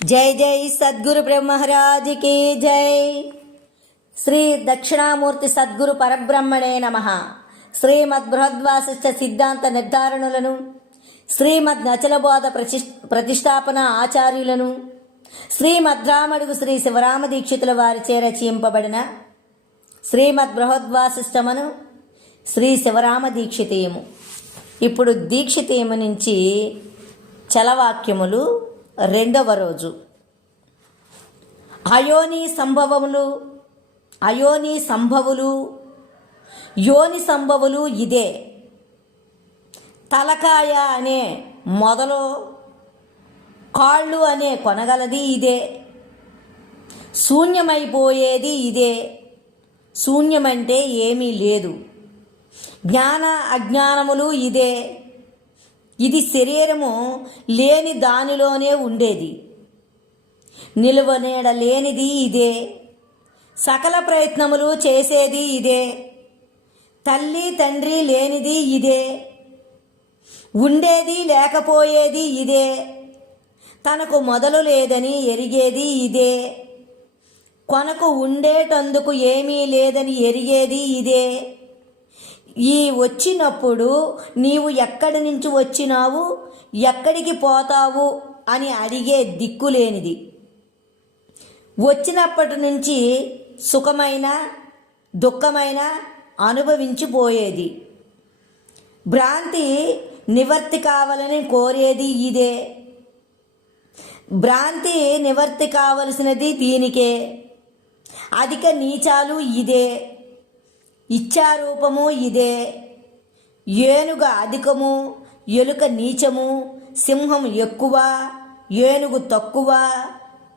जय जय सद्गुरु ब्रह्म महाराज की जय। श्री दक्षिणामूर्ति सद्गुरु परब्रह्मणे नमः। శ్రీమద్ బృహద్వాసిష్ఠ సిద్ధాంత నిర్ధారణలను, శ్రీమద్ నచలబోధ ప్రతిష్టాపన ఆచార్యులను, శ్రీమద్రామడుగు శ్రీ శివరామ దీక్షితుల వారిచే రచయింపబడిన శ్రీమద్ బృహద్వాసిష్టమును శ్రీ శివరామ దీక్షితీయము. ఇప్పుడు దీక్షితీయము నుంచి చలవాక్యములు రెండవ రోజు. అయోని సంభవులు యోని సంభవులు ఇదే. తలకాయ అనే మొదలు, కాళ్ళు అనే కొనగలది ఇదే. శూన్యమైపోయేది ఇదే. శూన్యమంటే ఏమీ లేదు. జ్ఞాన అజ్ఞానములు ఇదే. ఇది శరీరము లేని దానిలోనే ఉండేది. నిలువనీడ లేనిది ఇదే. సకల ప్రయత్నములు చేసేది ఇదే. తల్లి తండ్రి లేనిది ఇదే. ఉండేది లేకపోయేది ఇదే. తనకు మొదలు లేదని ఎరిగేది ఇదే. కొనకు ఉండేటందుకు ఏమీ లేదని ఎరిగేది ఇదే. ఈ వచ్చినప్పుడు నీవు ఎక్కడి నుంచి వచ్చినావు, ఎక్కడికి పోతావు అని అడిగే దిక్కులేనిది. వచ్చినప్పటి నుంచి సుఖమైన దుఃఖమైన అనుభవించిపోయేది. భ్రాంతి నివర్తి కావాలని కోరేది ఇదే. భ్రాంతి నివర్తి కావలసినది దీనికే. అధిక నీచాలు ఇదే. ఇచ్చారూపము ఇదే. ఏనుగ అధికము, ఎలుక నీచము, సింహం ఎక్కువ, ఏనుగు తక్కువ,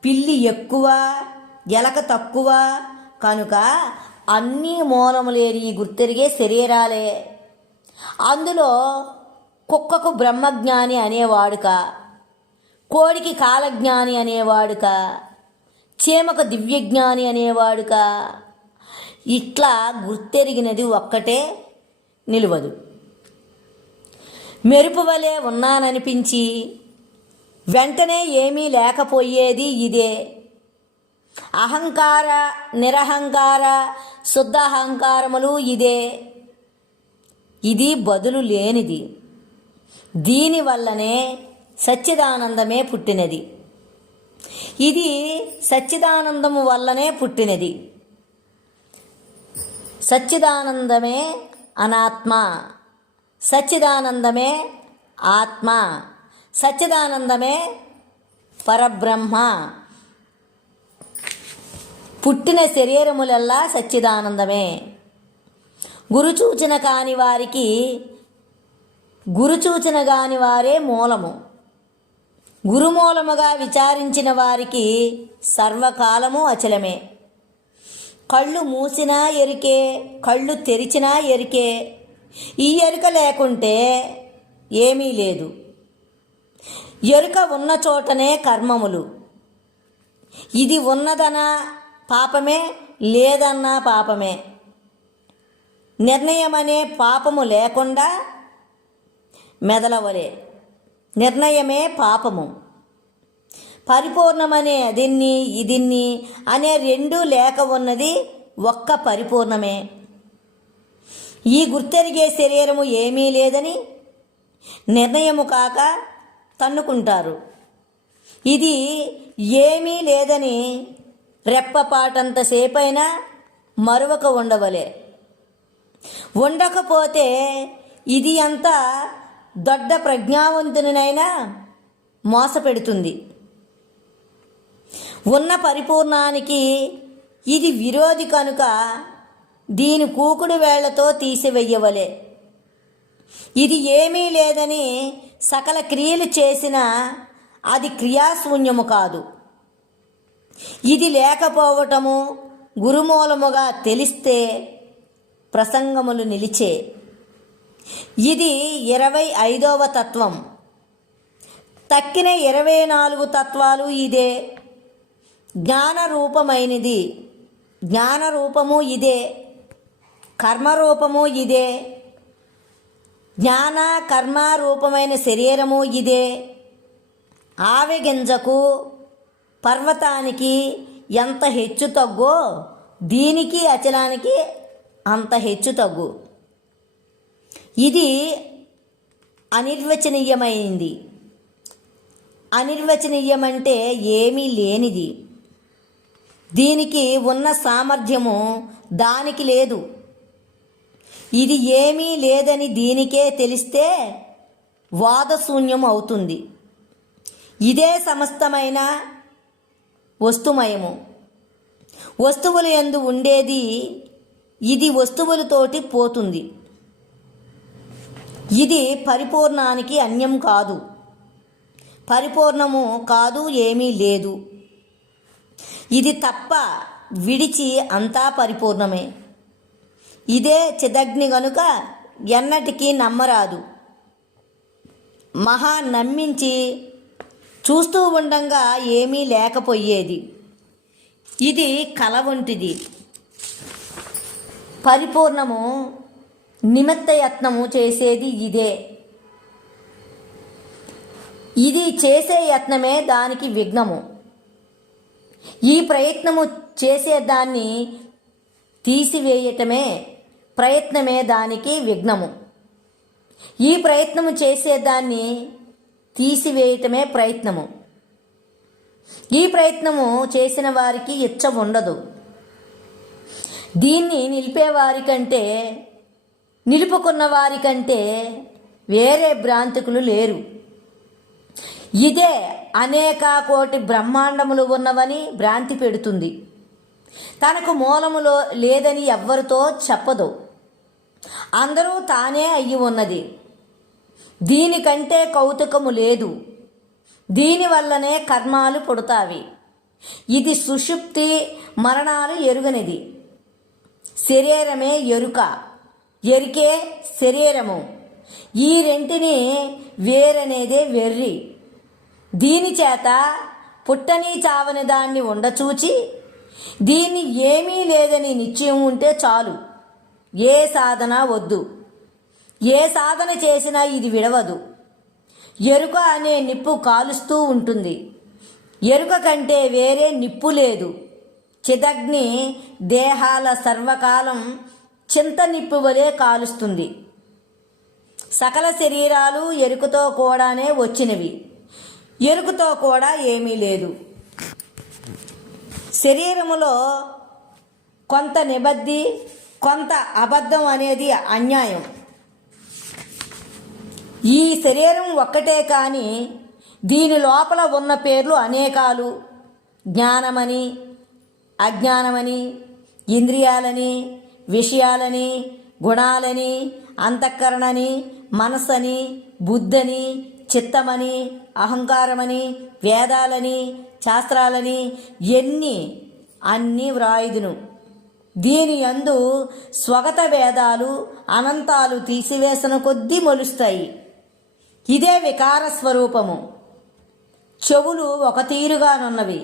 పిల్లి ఎక్కువ, ఎలక తక్కువ. కనుక అన్నీ మూలము లేని గుర్తెరిగే శరీరాలే. అందులో కుక్కకు బ్రహ్మజ్ఞాని అనేవాడుక, కోడికి కాలజ్ఞాని అనేవాడుక, చీమకు దివ్యజ్ఞాని అనేవాడుక. ఇట్లా గుర్తెరిగినది ఒక్కటే నిలవదు. మెరుపు వలె ఉన్నాననిపించి వెంటనే ఏమీ లేకపోయేది ఇదే. అహంకార నిరహంకార శుద్ధ అహంకారములు ఇదే. ఇది బదులు లేనిది. దీనివల్లనే సచ్చిదానందమే పుట్టినది. ఇది సచ్చిదానందము వల్లనే పుట్టినది. సచ్చిదానందమే అనాత్మ, సచ్చిదానందమే ఆత్మ, సచ్చిదానందమే పరబ్రహ్మ. పుట్టిన శరీరములల్లా సచ్చిదానందమే. గురుచూచన కాని వారికి గురుచూచన కాని వారే మూలము. గురుమూలముగా విచారించిన వారికి సర్వకాలము అచలమే. కళ్ళు మూసినా ఎరికే, కళ్ళు తెరిచినా ఎరికే. ఈ ఎరుక లేకుంటే ఏమీ లేదు. ఎరుక ఉన్న చోటనే కర్మములు. ఇది ఉన్నదనా పాపమే, లేదన్నా పాపమే. నిర్ణయమనే పాపము లేకుండా మెదలవలే. నిర్ణయమే పాపము. పరిపూర్ణమనే అదిన్ని ఇదిన్ని అనే రెండూ లేక ఉన్నది ఒక్క పరిపూర్ణమే. ఈ గుర్తెరిగే శరీరము ఏమీ లేదని నిర్ణయము కాక తన్నుకుంటారు. ఇది ఏమీ లేదని రెప్పపాటంతసేపైనా మరువక ఉండవలే. ఉండకపోతే ఇది అంతా దొడ్డ ప్రజ్ఞావంతునినైనా మోసపెడుతుంది. ఉన్న పరిపూర్ణానికి ఇది విరోధి కనుక దీని కూకుడు వేళ్లతో తీసివేయవలే. ఇది ఏమీ లేదని సకల క్రియలు చేసినా అది క్రియాశూన్యము కాదు. ఇది లేకపోవటము గురుమూలముగా తెలిస్తే ప్రసంగములు నిలిచే. ఇది 25వ తత్వం. తక్కిన 24 తత్వాలు ఇదే. జ్ఞానరూపమైనది. జ్ఞానరూపము ఇదే. కర్మరూపము ఇదే. జ్ఞాన కర్మ రూపమైన శరీరము ఇదే. ఆవె గింజకు పర్వతానికి ఎంత హెచ్చు తగ్గో దీనికి అచలానికి అంత హెచ్చు తగ్గు. ఇది అనిర్వచనీయమైంది. అనిర్వచనీయమంటే ఏమీ లేనిది. దీనికి ఉన్న సామర్థ్యము దానికి లేదు. ఇది ఏమీ లేదని దీనికే తెలిస్తే వాదశూన్యం అవుతుంది. ఇదే సమస్తమైన వస్తుమయము. వస్తువుల యందు ఉండేది ఇది వస్తువులతోటి పోతుంది. ఇది పరిపూర్ణానికి అన్యం కాదు, పరిపూర్ణము కాదు, ఏమీ లేదు. ఇది తప్ప విడిచి అంతా పరిపూర్ణమే. ఇదే చిదగ్ని గనుక ఎన్నటికీ నమ్మరాదు. మహా నమ్మించి చూస్తూ ఉండంగా ఏమీ లేకపోయేది. ఇది కల వంటిది. పరిపూర్ణము నిమిత్తయత్నము చేసేది ఇదే. ఇది చేసే యత్నమే దానికి విఘ్నము. ఈ ప్రయత్నము చేసేదాన్ని తీసివేయటమే ప్రయత్నమే దానికి విఘ్నము. ఈ ప్రయత్నము చేసేదాన్ని తీసివేయటమే ప్రయత్నము. ఈ ప్రయత్నము చేసిన వారికి ఇచ్చ ఉండదు. దీన్ని నిలిపేవారికంటే నిలుపుకున్న వారికంటే వేరే భ్రాంతికులు లేరు. ఇదే అనేక కోటి బ్రహ్మాండములు ఉన్నవని భ్రాంతి పెడుతుంది. తనకు మూలములో లేదని ఎవ్వరితో చెప్పదు. అందరూ తానే అయ్యి ఉన్నది. దీనికంటే కౌతుకము లేదు. దీనివల్లనే కర్మాలు పుడతావి. ఇది సుషుప్తి మరణాలు ఎరుగనిది. శరీరమే ఎరుక, ఎరికే శరీరము. ఈ రెంటిని వేరనేదే వెర్రి. దీని చేత పుట్టని చావని దాన్ని ఉండచూచి దీన్ని ఏమీ లేదని నిశ్చయం ఉంటే చాలు. ఏ సాధన వద్దు. ఏ సాధన చేసినా ఇది విడవదు. ఎరుక అనే నిప్పు కాలుస్తూ ఉంటుంది. ఎరుక కంటే వేరే నిప్పు లేదు. చిదగ్ని దేహాల సర్వకాలం చింత నిప్పు వలె కాలుస్తుంది. సకల శరీరాలు ఎరుకతో కూడానే వచ్చినవి. ఎరుకతో కూడా ఏమీ లేదు. శరీరములో కొంత నిబద్ధి, కొంత అబద్ధం అనేది అన్యాయం. ఈ శరీరం ఒక్కటే కానీ దీని లోపల ఉన్న పేర్లు అనేకాలు. జ్ఞానమని, అజ్ఞానమని, ఇంద్రియాలని, విషయాలని, గుణాలని, అంతఃకరణని, మనస్సని, బుద్ధని, చిత్తమని, అహంకారమని, వేదాలని, శాస్త్రాలని, అన్నీ వ్రాయుదును. దీని యందు స్వగత వేదాలు అనంతాలు తీసివేసిన కొద్దీ మొలుస్తాయి. ఇదే వికార స్వరూపము. చెవులు ఒక తీరుగానున్నవి.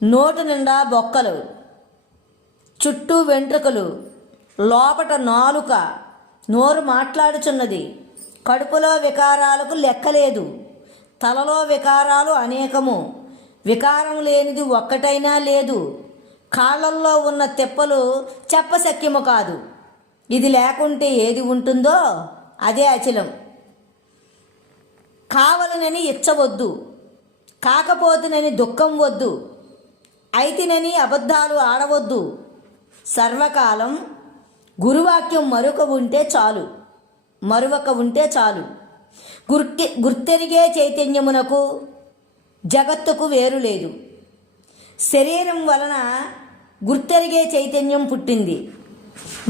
నోటి నిండా బొక్కలు, చుట్టూ వెంట్రుకలు, లోపట నాలుక, నోరు మాట్లాడుచున్నది. కడుపులో వికారాలకు లెక్కలేదు. తలలో వికారాలు అనేకము. వికారం లేనిది ఒక్కటైనా లేదు. కాళ్ళల్లో ఉన్న తెప్పలు చెప్పశక్యము కాదు. ఇది లేకుంటే ఏది ఉంటుందో అదే అచలం. కావలనని ఇచ్చవద్దు, కాకపోతునని దుఃఖం వద్దు, అయితినని అబద్ధాలు ఆడవద్దు. సర్వకాలం గురువాక్యం మరొక ఉంటే చాలు. గుర్తెరిగే చైతన్యమునకు జగత్తుకు వేరు లేదు. శరీరం వలన గుర్తెరిగే చైతన్యం పుట్టింది.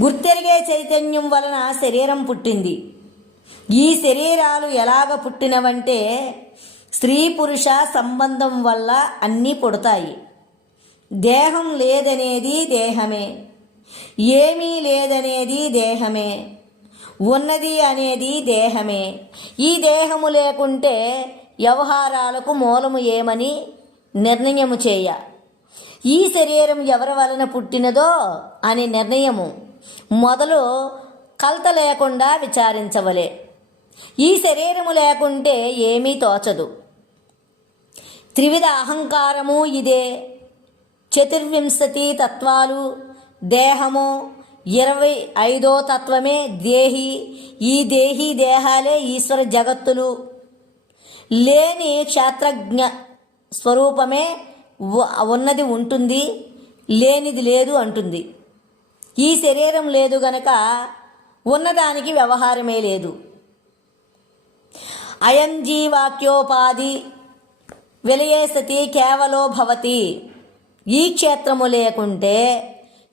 గుర్తెరిగే చైతన్యం వలన శరీరం పుట్టింది. ఈ శరీరాలు ఎలాగ పుట్టినవంటే స్త్రీ పురుష సంబంధం వల్ల అన్నీ పుడతాయి. దేహం లేదనేది దేహమే, ఏమీ లేదనేది దేహమే, ఉన్నది అనేది దేహమే. ఈ దేహము లేకుంటే వ్యవహారాలకు మూలము ఏమని నిర్ణయము చేయ. ఈ శరీరం ఎవరి వలన పుట్టినదో అనే నిర్ణయము మొదలు కలత లేకుండా విచారించవలే. ఈ శరీరము లేకుంటే ఏమీ తోచదు. త్రివిధ అహంకారము ఇదే. చతుర్వింశతి తత్వాలు దేహము, 25వ తత్వమే దేహి. ఈ దేహి దేహాలే ఈశ్వర జగత్తులు. లేని క్షేత్రజ్ఞ స్వరూపమే ఉన్నది ఉంటుంది, లేనిది లేదు అంటుంది. ఈ శరీరం లేదు గనక ఉన్నదానికి వ్యవహారమే లేదు. అయం జీవాక్యోపాధి విలయే సతి కేవలో భవతి. ఈ క్షేత్రము లేకుంటే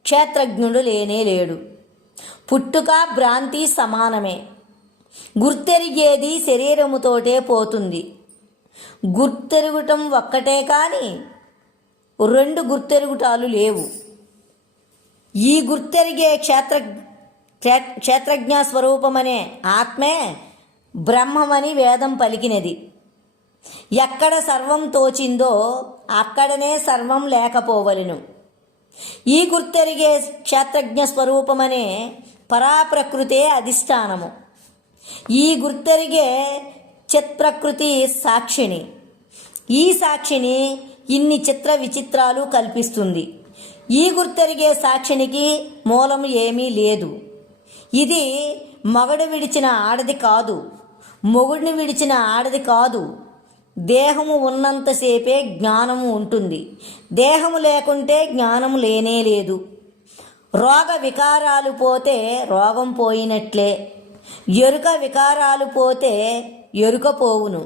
క్షేత్రజ్ఞుడు లేనే లేడు. పుట్టుక భ్రాంతి సమానమే. గుర్తెరిగేది శరీరముతోటే పోతుంది. గుర్తెరుగుటం ఒక్కటే కానీ 2 గుర్తెరుగుటాలు లేవు. ఈ గుర్తెరిగే క్షేత్రజ్ఞ స్వరూపమనే ఆత్మే బ్రహ్మమని వేదం పలికినది. ఎక్కడ సర్వం తోచిందో అక్కడనే సర్వం లేకపోవలెను. ఈ గుర్తెరిగే క్షేత్రజ్ఞ స్వరూపమనే పరాప్రకృతే అధిష్టానము. ఈ గుర్తెరిగే చిత్ప్రకృతి సాక్షిని. ఈ సాక్షిని ఇన్ని చిత్ర విచిత్రాలు కల్పిస్తుంది. ఈ గుర్తెరిగే సాక్షినికి మూలం ఏమీ లేదు. ఇది మగడు విడిచిన ఆడది కాదు, మొగుడిని విడిచిన ఆడది కాదు. దేహము ఉన్నంతసేపే జ్ఞానము ఉంటుంది. దేహము లేకుంటే జ్ఞానము లేనే లేదు. రోగ వికారాలు పోతే రోగం పోయినట్లే. ఎరుక వికారాలు పోతే ఎరుక పోవును.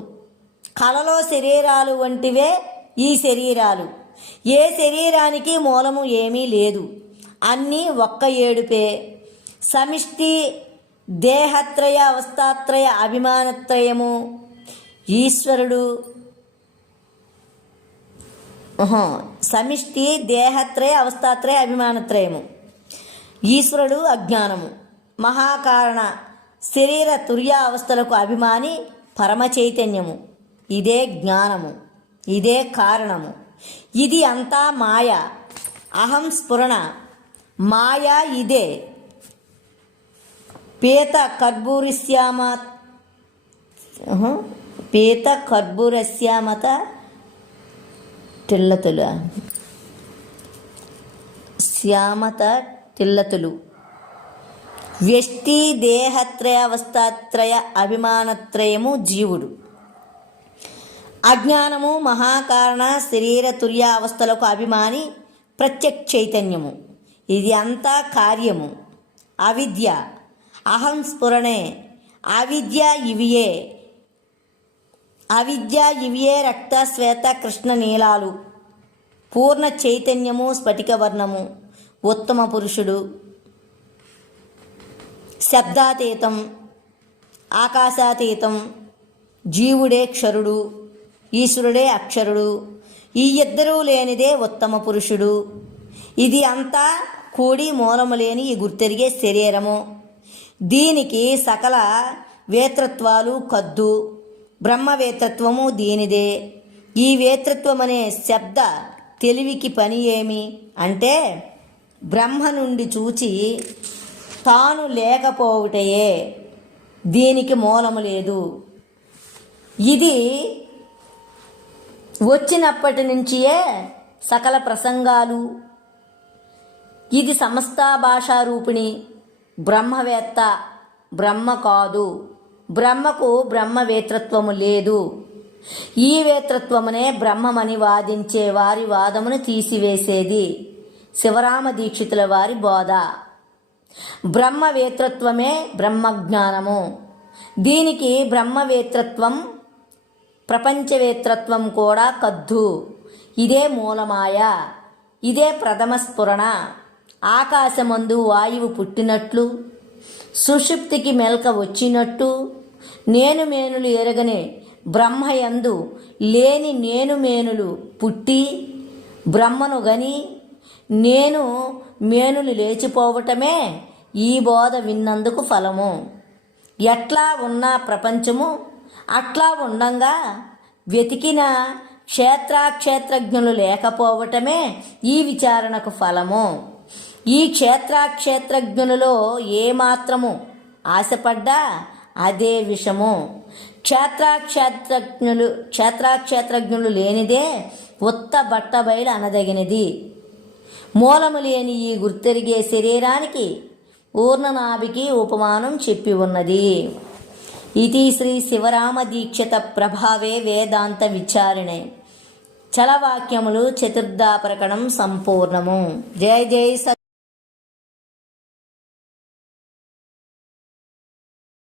కలలో శరీరాలు వంటివే ఈ శరీరాలు. ఏ శరీరానికి మూలము ఏమీ లేదు. అన్నీ ఒక్క ఏడుపే. సమిష్టి దేహత్రయ అవస్థాత్రయ అభిమానత్రయము. ఈశ్వరుడు సమిష్టి దేహత్రయ అవస్థాత్రయ అభిమానత్రయము. ఈశ్వరుడు అజ్ఞానము. మహాకారణ శరీర తుర్య అవస్థలకు అభిమాని పరమ చైతన్యము. ఇదే జ్ఞానము, ఇదే కారణము. ఇది అంతా మాయ, అహం స్ఫురణ. మాయ ఇదే. పీత కర్పూరస్యామత టిల్లతుల శ్యామత టిల్లతులు. వ్యష్టి దేహత్రయ అవస్థాత్రయ అభిమానత్రయము జీవుడు. అజ్ఞానము మహాకారణ శరీర తుర్య అవస్థలకు అభిమాని ప్రత్యక్ష చైతన్యము. ఇది అంతా కార్యము. అవిద్య అహం స్ఫురణే. అవిద్య ఇవియే. అవిద్య ఇవియే రక్త శ్వేత కృష్ణ నీలాలు. పూర్ణ చైతన్యము స్ఫటిక వర్ణము. ఉత్తమ పురుషుడు. శబ్దాతీతం, ఆకాశాతీతం. జీవుడే క్షరుడు, ఈశ్వరుడే అక్షరుడు. ఈ ఇద్దరూ లేనిదే ఉత్తమ పురుషుడు. ఇది అంతా కూడి మూలము లేని ఈ గుర్తెరిగే శరీరము. దీనికి సకల వేత్రత్వాలు కద్దు. బ్రహ్మవేత్రత్వము దీనిదే. ఈ వేత్రత్వమనే శబ్ద తెలివికి పని ఏమి అంటే బ్రహ్మ నుండి చూచి తాను లేకపోవుటయే. దీనికి మూలము లేదు. ఇది వచ్చినప్పటి నుంచియే సకల ప్రసంగాలు. ఇది సమస్త భాషారూపిణి. బ్రహ్మవేత్త బ్రహ్మ కాదు. బ్రహ్మకు బ్రహ్మవేత్రత్వము లేదు. ఈ వేత్రత్వమునే బ్రహ్మమని వాదించే వారి వాదమును తీసివేసేది శివరామ దీక్షితుల వారి బోధ. బ్రహ్మవేత్రత్వమే బ్రహ్మజ్ఞానము. దీనికి బ్రహ్మవేత్రత్వం ప్రపంచవేత్రత్వం కూడా కద్దు. ఇదే మూలమాయ. ఇదే ప్రథమ స్ఫురణ. ఆకాశమందు వాయువు పుట్టినట్లు, సుషుప్తికి మెల్క వచ్చినట్టు, నేను మేనులు ఎరగని బ్రహ్మయందు లేని నేను మేనులు పుట్టి బ్రహ్మను గని నేను మేనులు లేచిపోవటమే ఈ బోధ విన్నందుకు ఫలము. ఎట్లా ఉన్నా ప్రపంచము అట్లా ఉండంగా వెతికిన క్షేత్రాక్షేత్రజ్ఞులు లేకపోవటమే ఈ విచారణకు ఫలము. ఈ క్షేత్రాక్షేత్రజ్ఞులలో ఏమాత్రము ఆశపడ్డా అదే విషము. క్షేత్రాక్షేత్రజ్ఞులు లేనిదే ఉత్త బట్టబయలు అనదగినది. మూలము లేని ఈ గుర్తెరిగే శరీరానికి ఊర్ణనాభికి ఉపమానం చెప్పి ఉన్నది. ఇది శ్రీ శివరామ దీక్షిత ప్రభావే వేదాంత విచారణే. చలవాక్యములు చతుర్థ ప్రకరణం సంపూర్ణము. జై జై